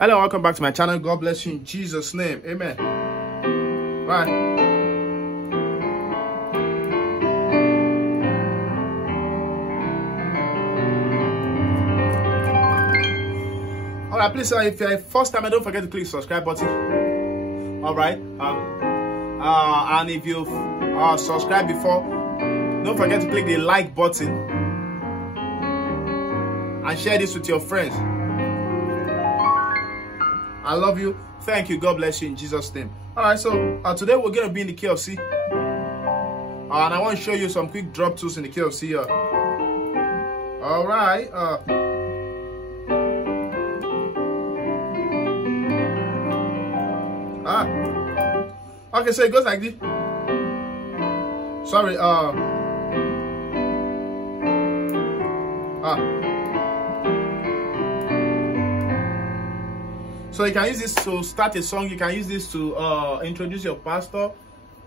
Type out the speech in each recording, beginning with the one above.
Hello, welcome back to my channel. God bless you in Jesus' name. Amen. Bye. Alright, please, if you're first time, don't forget to click the subscribe button. Alright. And if you've subscribed before, don't forget to click the like button and share this with your friends. I love you. Thank you. God bless you in Jesus' name. Alright, so today we're going to be in the key of C. And I want to show you some quick drop tools in the key of C. Alright. Okay, so it goes like this. Sorry, so you can use this to start a song. You can use this to introduce your pastor,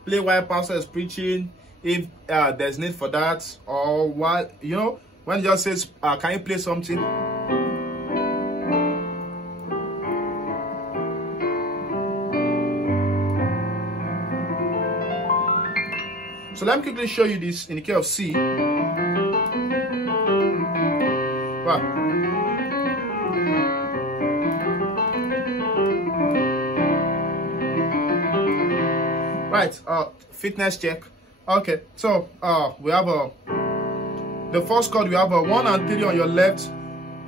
play while pastor is preaching, if there's need for that, or while, you know, when it just says, can you play something? So let me quickly show you this in the key of C. Wow. Right, fitness check. Okay, so we have the first chord. We have a 1 and 3 on your left.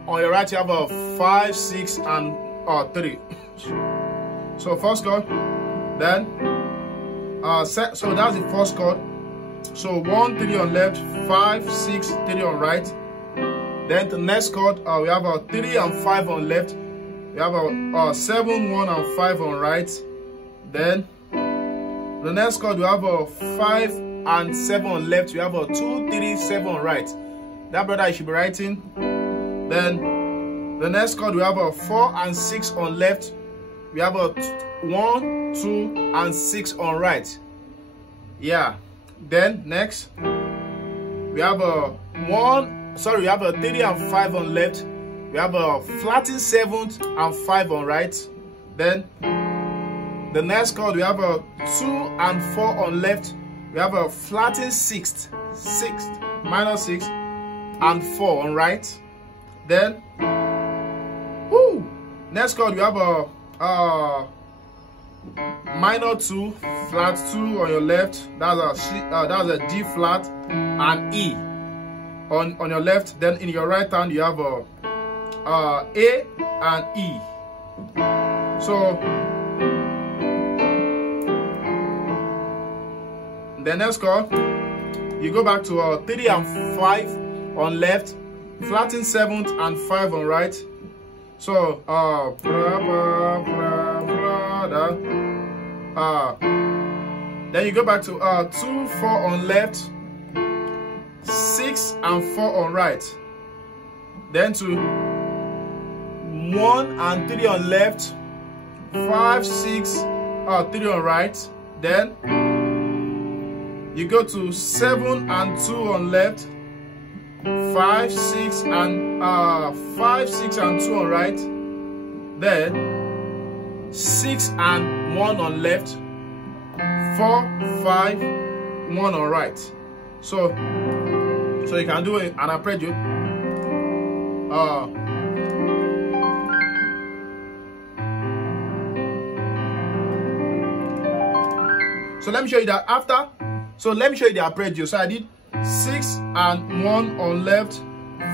On your right, you have a 5, 6, and 3. So first chord, then so that's the first chord. So 1, 3 on left, 5, 6, 3 on right. Then the next chord, we have a 3 and 5 on left. We have a 7, 1 and 5 on right. Then the next chord, we have a 5 and 7 on left. We have a 2, 3, 7 on right. That brother, you should be writing. Then the next chord, we have a 4 and 6 on left. We have a 1, 2 and 6 on right. Yeah. Then next, we have a 3 and 5 on left. We have a flattened 7th and 5 on right. Then the next chord, we have a 2 and 4 on left. We have a flattened 6th, minor 6 and 4 on right. Then next chord, we have a minor 2, flat 2 on your left. That's a D flat and E on your left. Then in your right hand, you have a and E. So the next chord, you go back to 3 and 5 on left, flattened 7th and 5 on right. So then you go back to 2, 4 on left, 6 and 4 on right. Then to 1 and 3 on left, 5, 6, 3 on right. Then you go to 7 and 2 on left, 5, 6 and 2 on right. Then 6 and 1 on left, 4, 5, 1 on right. So you can do an arpeggio. So let me show you that after. So let me show you the arpeggio. So I did 6 and 1 on left,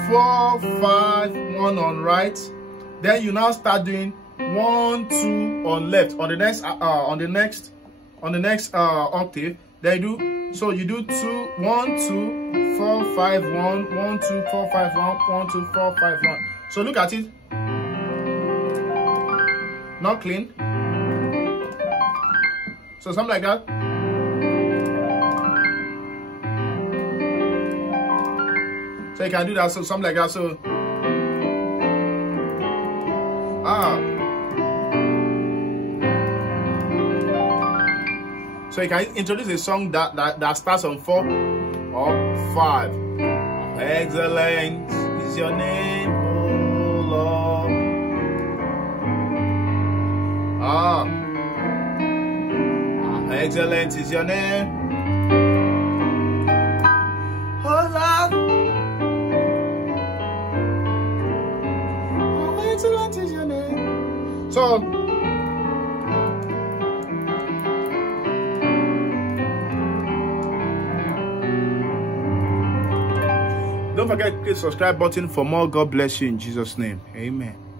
4, 5, 1 on right. Then you now start doing 1, 2 on left on the next octave. Then you do 2, 1, 2, 4, 5, 1, 1, 2, 4, 5, 1, 1, 2, 4, 5, 1. So look at it. Not clean. So something like that. So you can do that. So something like that. So so you can introduce a song that starts on 4 or 5. Excellent is your name, oh Lord. Excellent is your name. Oh Lord. Oh, excellent is your name. So, don't forget to click the subscribe button for more. God bless you in Jesus' name. Amen.